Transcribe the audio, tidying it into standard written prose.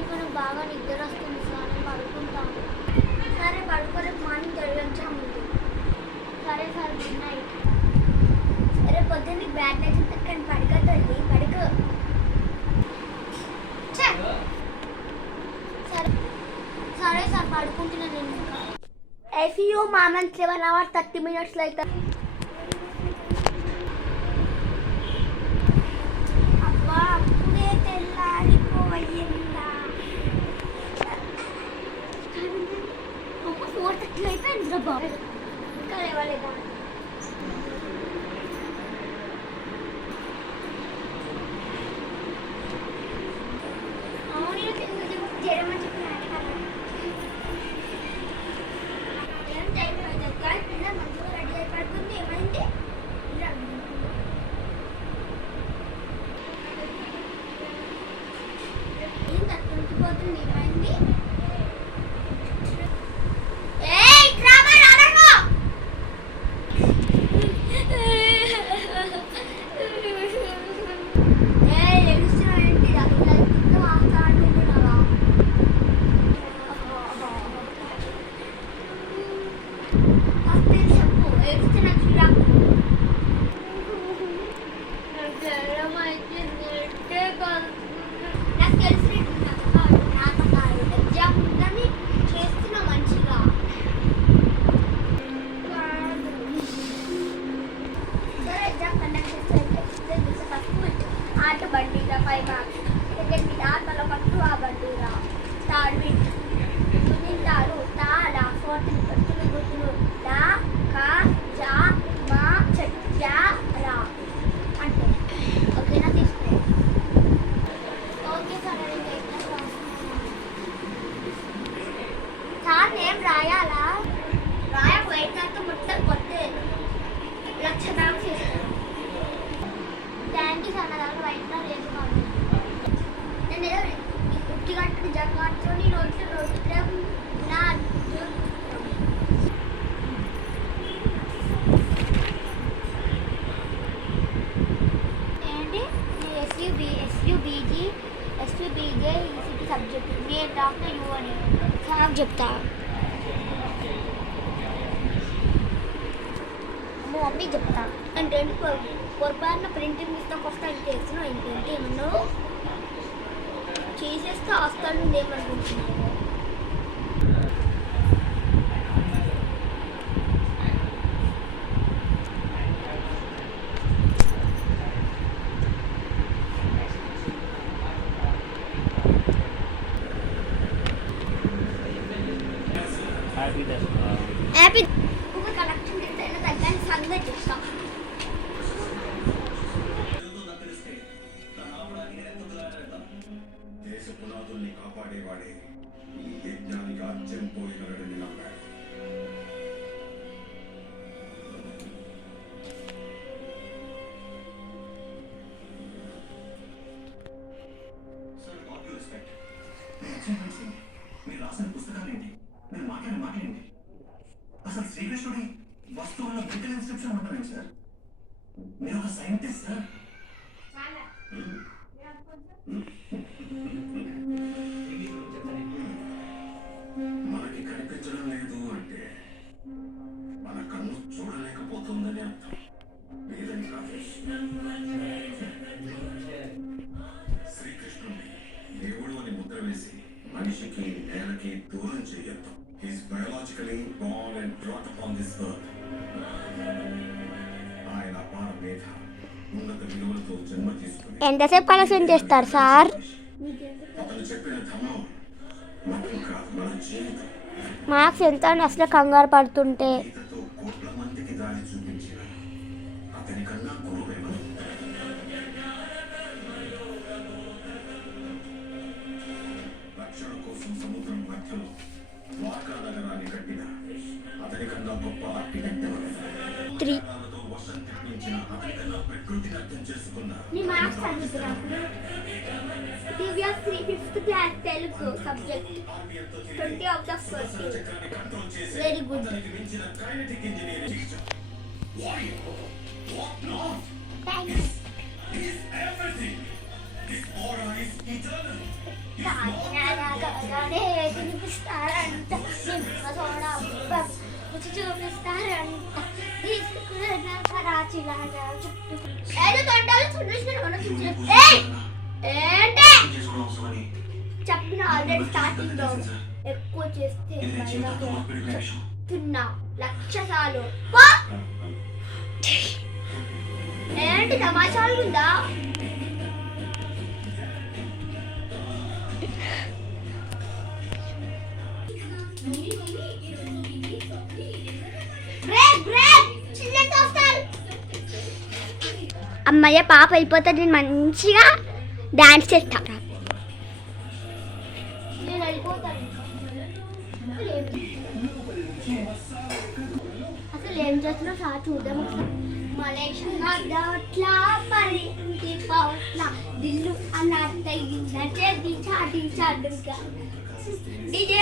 ఇప్పుడు బాగా నిద్ర వస్తుంది సార్, నేను పడుకుంటాను. సరే పడుకో, రేపు మార్నింగ్ ఎగ్జామ్ ఉంది. సరే సార్, గుడ్ నైట్. రేపు పొద్దున్న బ్యాడ్ నైట్ కానీ పడుకోద్దండి, పడుకో. సరే సరే సార్, పడుకుంటున్నాను నేను. ఇంకా ఎఫ్యూ మామన్ 7 hours 30 minutes later. అబ్బా అప్పుడే తెల్లారిపోయిందా? 4:30 అయిపోయింది బాబు, ఇంకా లేవలేదా? అవును, జ్వరం అని చెప్పి టైం అవుతుంది. పిల్ల మంచిగా రెడీ అయి పడుతుంది. ఏమైంది? ఏం తట్టుకుంటుపోతుంది? ఏమైంది? ఆట బండిరా 5 marks, సెకండ్ బిట్ ఆటలో ఫస్ట్ ఆ బండిరా, థర్డ్ బిట్ సునీతారు తాలా, ఫోర్త్ బిట్ గుర్తులు లా కా జా మా చ రా అంటే ఓకేనా? తీసుకో. ఓకే సార్, సార్ నేమ్ రాయాలా? రాయకపోయినాక మొత్తం కొత్త 1,00,000 మార్క్స్ ఇస్తాను. థ్యాంక్ యూ సార్, నా దగ్గర వైట్గా వేసుకోండి. నేను ఏదో ఉట్టి గంటలు జరగని రోజు నా ఏంటి ఎస్యూబీజే ఈసీటీ సబ్జెక్ట్ నేను డాక్టర్ యూ అని నాకు చెప్తా. మా మమ్మీ చెప్తా. అంటే పొరపాటున ప్రింటింగ్ మిస్టేక్ వస్తే అది చేస్తున్నావు. ఏంటంటే ఏమన్నావు చేసేస్తే వస్తాను ఏమనుకుంటున్నావు? హ్యాపీ కలెక్షన్ చేస్తే తగ్గాని సంగతి చెప్తా. దేశ పునాదుల్ని కాపాడేవాడే ఈ యజ్ఞానికి అత్యం పోయినని నమ్మాడు. మీరు రాసిన పుస్తకాలేంటి? మీరు మాట్లాడే మాట్లాడండి. అసలు శ్రీకృష్ణుడి వస్తువుల మెడికల్ ఇన్స్క్రిప్షన్ ఉంటారండి సార్. మీరు ఒక సైంటిస్ట్ సార్. మనకి కనిపించడం లేదు అంటే మన కన్ను చూడలేకపోతుందని అర్థం. లేదని కాదు. శ్రీకృష్ణుడిని దేవుడు అని ముద్ర వేసి మనిషికి నేలకి దూరం చేయొద్దు. He's biologically born and brought upon this earth. ఆయన అపార మేధ, ఉన్నత విలువలతో జన్మ తీసుకుని ఎంతసేపు కలెక్షన్ చేస్తారు సార్? అతను చెప్పిన ధర్మం మతం కాదు, మన జీవితం. మార్క్స్ ఎంత అని అసలు కంగారు పడుతుంటే గీతతో కోట్ల మందికి దారి చూపించిన అతని కన్నా గురువేమో. రక్షణ కోసం సముద్రం మధ్యలో ద్వారకా నగరాన్ని కట్టిన అతని కన్నా గొప్ప ఆర్కిటెక్ట్ ఎవరు? 3 వర్షం తెప్పించిన అతని కన్నా ప్రకృతిని అర్థం చేసుకున్న Divya 5th class Telugu subject 20 out of 40. Very good. Thank you. ఎక్కగానే తినిపిస్తారంట నిమ్మ సోడా రుచి చూపిస్తారంట తీసుకున్న కరాచీలాగా చుట్టూ ఏదో తొండాలు చూసిన మనం ఏంటి చేసుకోవడం అవసరమని చెప్పిన ఆల్రెడీ స్టార్టింగ్ లో ఎక్కువ చేస్తే ఇది నేను జీవితంలో మొదలుపెట్టిన విషయం. తిన్నా 1,00,000 సార్లు ఏంటి తమాషాలు ఉందా అమ్మయ్య పాప అయిపోతుంది నేను మంచిగా డాన్స్ చేస్తా నేను వెళ్ళిపోతాను అసలు ఏం చేస్తున్నా సార్ చూద్దాం మలేషియా దాట్లా పరింటి పౌట్ల దిల్లు అన్నట్టయిందంటే దించా దించా దించా డిజే